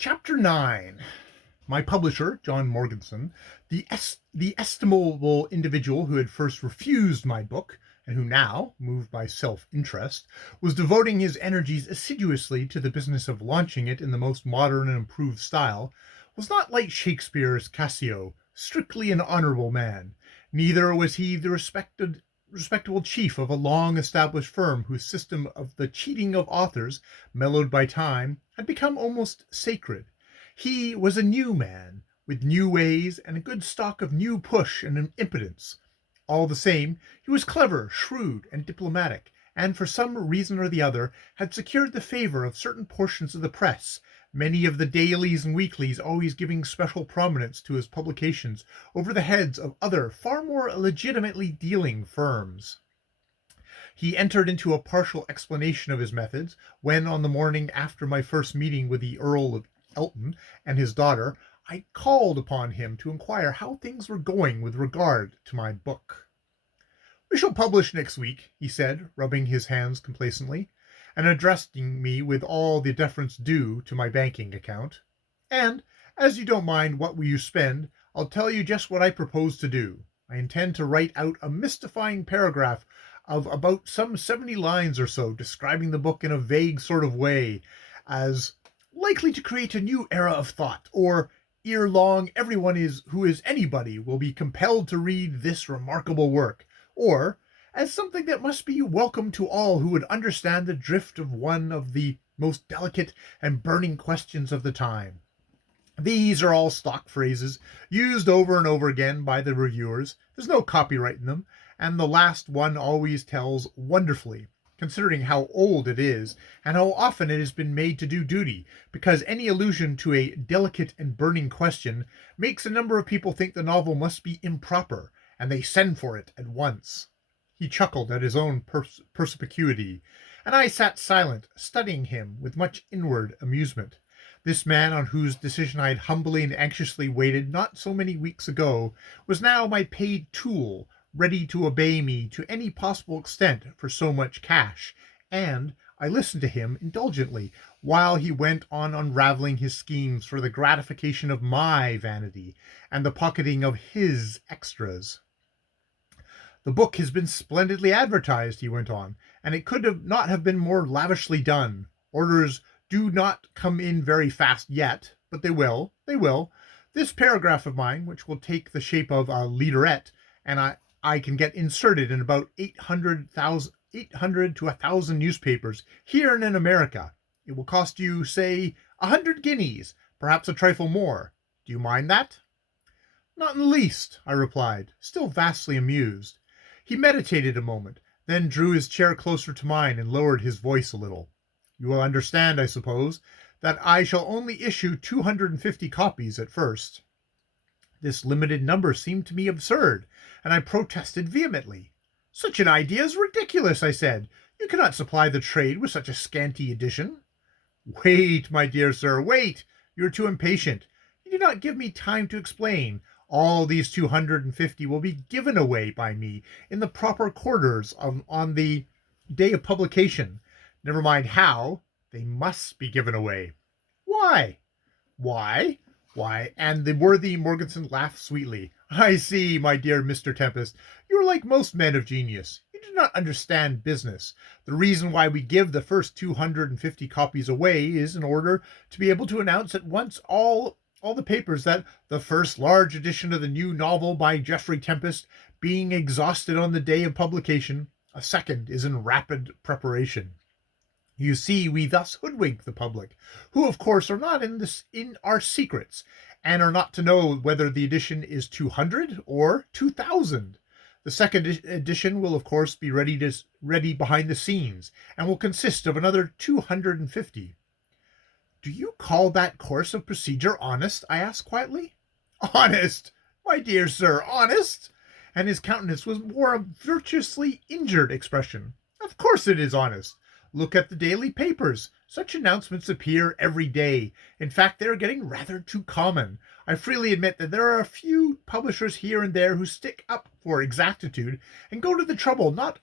Chapter 9. My publisher, John Morganson, the estimable individual who had first refused my book, and who now, moved by self-interest, was devoting his energies assiduously to the business of launching it in the most modern and improved style, was not like Shakespeare's Cassio, strictly an honourable man. Neither was he the respectable chief of a long-established firm whose system of the cheating of authors, mellowed by time, had become almost sacred. He was a new man, with new ways and a good stock of new push and impudence. All the same, he was clever, shrewd, and diplomatic, and for some reason or the other had secured the favour of certain portions of the press, many of the dailies and weeklies always giving special prominence to his publications over the heads of other far more legitimately dealing firms. He entered into a partial explanation of his methods when, on the morning after my first meeting with the Earl of Elton and his daughter, I called upon him to inquire how things were going with regard to my book. "We shall publish next week," he said, rubbing his hands complacently, and addressing me with all the deference due to my banking account. "And, as you don't mind what you spend, I'll tell you just what I propose to do. I intend to write out a mystifying paragraph of about some 70 lines or so, describing the book in a vague sort of way, as likely to create a new era of thought, or ere long everyone who is anybody will be compelled to read this remarkable work, or as something that must be welcome to all who would understand the drift of one of the most delicate and burning questions of the time. These are all stock phrases, used over and over again by the reviewers. There's no copyright in them, and the last one always tells wonderfully, considering how old it is, and how often it has been made to do duty, because any allusion to a delicate and burning question makes a number of people think the novel must be improper, and they send for it at once." He chuckled at his own perspicuity, and I sat silent, studying him with much inward amusement. This man, on whose decision I had humbly and anxiously waited not so many weeks ago, was now my paid tool, ready to obey me to any possible extent for so much cash, and I listened to him indulgently while he went on unravelling his schemes for the gratification of my vanity and the pocketing of his extras. "The book has been splendidly advertised," he went on, "and it could not have been more lavishly done. Orders do not come in very fast yet, but they will, they will. This paragraph of mine, which will take the shape of a leaderette, and I can get inserted in about 800 to 1,000 newspapers here and in America. It will cost you, say, 100 guineas, perhaps a trifle more. Do you mind that?" "Not in the least," I replied, still vastly amused. He meditated a moment, then drew his chair closer to mine and lowered his voice a little. "You will understand, I suppose, that I shall only issue 250 copies at first." This limited number seemed to me absurd, and I protested vehemently. "Such an idea is ridiculous," I said. "You cannot supply the trade with such a scanty edition." "Wait, my dear sir, wait! You are too impatient. You do not give me time to explain. All these 250 will be given away by me in the proper quarters on the day of publication. Never mind how, they must be given away." "Why?" "Why? Why?" And the worthy Morganson laughed sweetly. "I see, my dear Mr. Tempest, you are like most men of genius. You do not understand business. The reason why we give the first 250 copies away is in order to be able to announce at once all the papers that the first large edition of the new novel by Geoffrey Tempest being exhausted on the day of publication, a second is in rapid preparation. You see, we thus hoodwink the public, who of course are not in our secrets, and are not to know whether the edition is 200 or 2,000. The second edition will of course be ready behind the scenes, and will consist of another 250. "Do you call that course of procedure honest?" I asked quietly. "Honest! My dear sir, honest?" And his countenance wore a virtuously injured expression. "Of course it is honest. Look at the daily papers. Such announcements appear every day. In fact, they are getting rather too common. I freely admit that there are a few publishers here and there who stick up for exactitude and go to the trouble not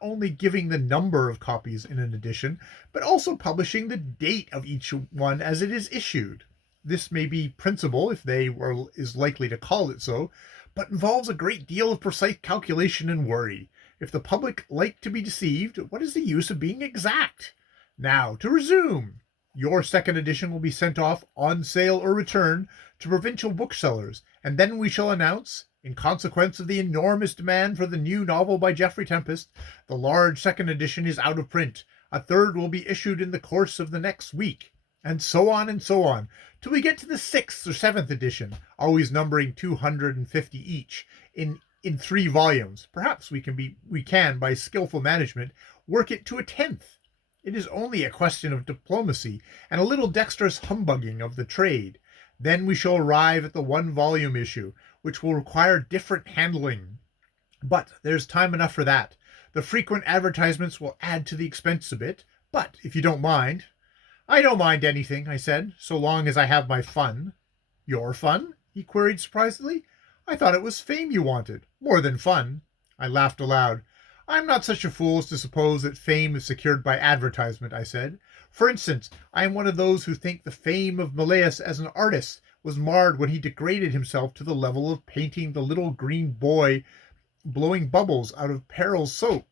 only giving the number of copies in an edition, but also publishing the date of each one as it is issued. this may be principle, if they were is likely to call it so, but involves a great deal of precise calculation and worry. If the public like to be deceived, what is the use of being exact? Now, to resume. Your second edition will be sent off on sale or return to provincial booksellers, and then we shall announce, in consequence of the enormous demand for the new novel by Geoffrey Tempest, the large second edition is out of print. A third will be issued in the course of the next week, and so on, till we get to the sixth or seventh edition, always numbering 250 each, in 3 volumes. Perhaps we can, by skillful management, work it to a 10th. It is only a question of diplomacy and a little dexterous humbugging of the trade. Then we shall arrive at the 1-volume issue, which will require different handling. But there's time enough for that. The frequent advertisements will add to the expense a bit, but if you don't mind... I don't mind anything, I said, so long as I have my fun. Your fun? He queried surprisedly. I thought it was fame you wanted, more than fun. I laughed aloud. I'm not such a fool as to suppose that fame is secured by advertisement, I said. For instance, I am one of those who think the fame of Malleus as an artist was marred when he degraded himself to the level of painting the little green boy blowing bubbles out of Pear's soap.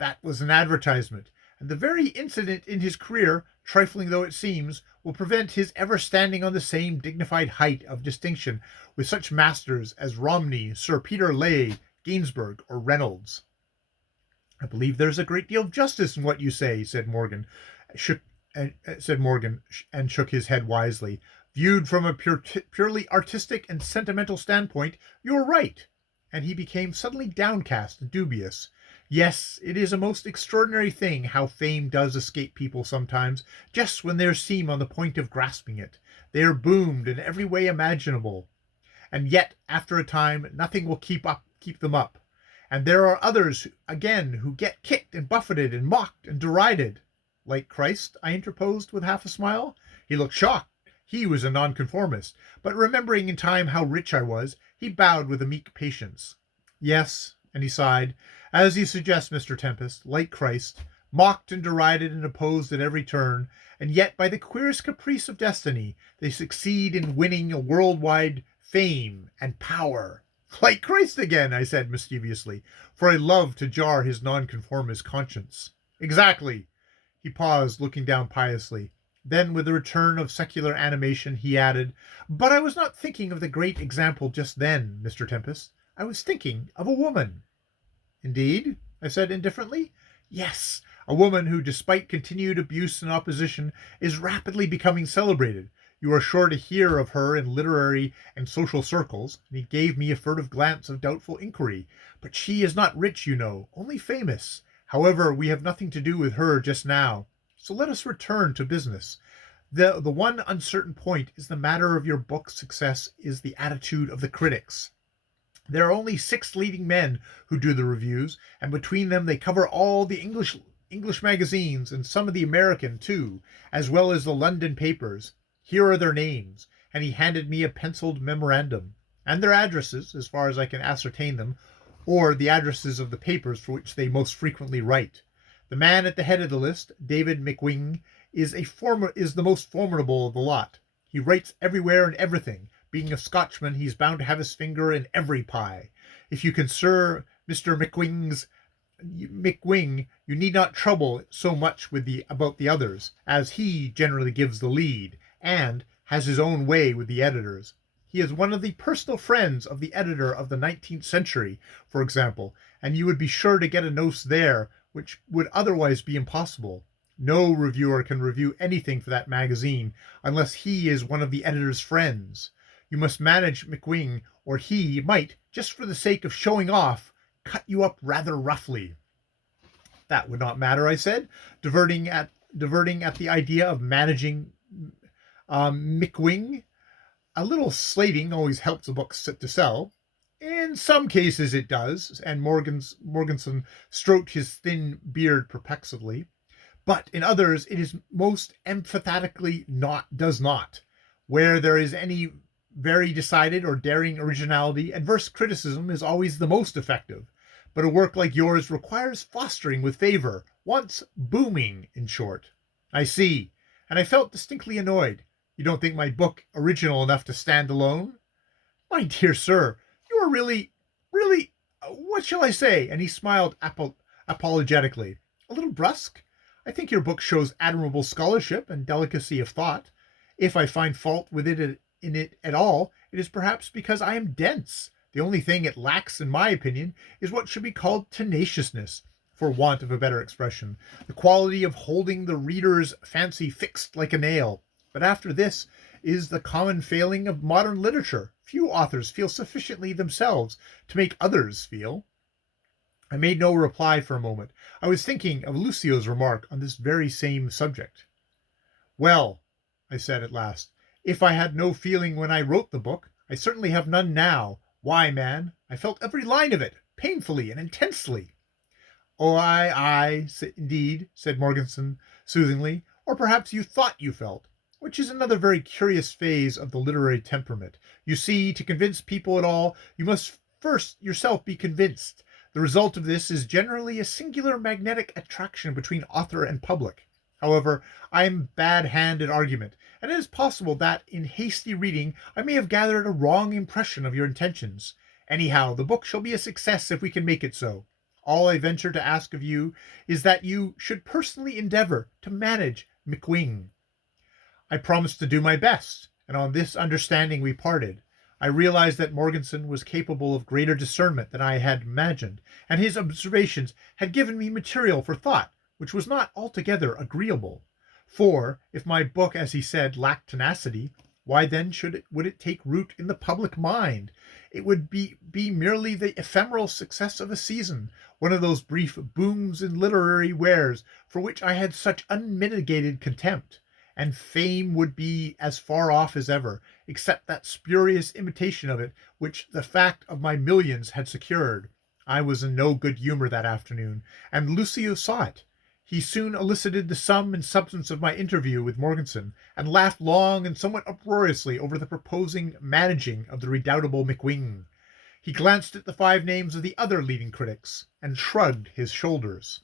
That was an advertisement, and the very incident in his career, trifling though it seems, will prevent his ever standing on the same dignified height of distinction with such masters as Romney, Sir Peter Ley, Gainsborough, or Reynolds. I believe there's a great deal of justice in what you say, said Morgan, and shook his head wisely. Viewed from a purely artistic and sentimental standpoint, you're right. And he became suddenly downcast and dubious. Yes, it is a most extraordinary thing how fame does escape people sometimes, just when they seem on the point of grasping it. They are boomed in every way imaginable, and yet, after a time, nothing will keep them up. And there are others, again, who get kicked and buffeted and mocked and derided. Like Christ, I interposed with half a smile. He looked shocked. He was a nonconformist, but remembering in time how rich I was, he bowed with a meek patience. Yes, and he sighed, as you suggest, Mr. Tempest, like Christ, mocked and derided and opposed at every turn, and yet by the queerest caprice of destiny, they succeed in winning a worldwide fame and power. Like Christ again, I said mischievously, for I loved to jar his nonconformist conscience. Exactly. He paused, looking down piously. Then, with a return of secular animation, he added, But I was not thinking of the great example just then, Mr. Tempest. I was thinking of a woman. Indeed? I said indifferently. Yes, a woman who, despite continued abuse and opposition, is rapidly becoming celebrated. You are sure to hear of her in literary and social circles, and he gave me a furtive glance of doubtful inquiry. But she is not rich, you know, only famous. However, we have nothing to do with her just now. So let us return to business. The one uncertain point is the matter of your book's success is the attitude of the critics. There are only 6 leading men who do the reviews, and between them they cover all the English magazines and some of the American too, as well as the London papers. Here are their names, and he handed me a penciled memorandum, and their addresses, as far as I can ascertain them, or the addresses of the papers for which they most frequently write. The man at the head of the list, David McWing, is the most formidable of the lot. He writes everywhere and everything. Being a Scotchman, he's bound to have his finger in every pie. If you consider Mr. McWing, you need not trouble so much about the others, as he generally gives the lead, and has his own way with the editors. He is one of the personal friends of the editor of the 19th century, for example, and you would be sure to get a notice there, which would otherwise be impossible. No reviewer can review anything for that magazine unless he is one of the editor's friends. You must manage McWing, or he might, just for the sake of showing off, cut you up rather roughly. That would not matter, I said, diverting at the idea of managing McWing. A little slating always helps a book to sell. In some cases it does, and Morganson stroked his thin beard perplexedly. But in others it is most emphatically does not. Where there is any very decided or daring originality, adverse criticism is always the most effective. But a work like yours requires fostering with favor, wants booming, in short. I see. and I felt distinctly annoyed. You don't think my book original enough to stand alone? My dear sir, you are really, what shall I say? And he smiled apologetically. A little brusque? I think your book shows admirable scholarship and delicacy of thought. If I find fault with it in it at all, it is perhaps because I am dense. The only thing it lacks, in my opinion, is what should be called tenaciousness, for want of a better expression, the quality of holding the reader's fancy fixed like a nail. But after this is the common failing of modern literature. Few authors feel sufficiently themselves to make others feel. I made no reply for a moment. I was thinking of Lucio's remark on this very same subject. Well, I said at last, if I had no feeling when I wrote the book, I certainly have none now. Why, man, I felt every line of it, painfully and intensely. Oh, indeed, said Morganson soothingly, or perhaps you thought you felt, which is another very curious phase of the literary temperament. You see, to convince people at all, you must first yourself be convinced. The result of this is generally a singular magnetic attraction between author and public. However, I am bad hand at argument, and it is possible that, in hasty reading, I may have gathered a wrong impression of your intentions. Anyhow, the book shall be a success if we can make it so. All I venture to ask of you is that you should personally endeavor to manage McWing. I promised to do my best, and on this understanding we parted. I realized that Morganson was capable of greater discernment than I had imagined, and his observations had given me material for thought, which was not altogether agreeable. For, if my book, as he said, lacked tenacity, why then would it take root in the public mind? It would be merely the ephemeral success of a season, one of those brief booms in literary wares for which I had such unmitigated contempt, and fame would be as far off as ever, except that spurious imitation of it which the fact of my millions had secured. I was in no good humor that afternoon, and Lucio saw it. He soon elicited the sum and substance of my interview with Morganson, and laughed long and somewhat uproariously over the proposing managing of the redoubtable McWing. He glanced at the 5 names of the other leading critics, and shrugged his shoulders.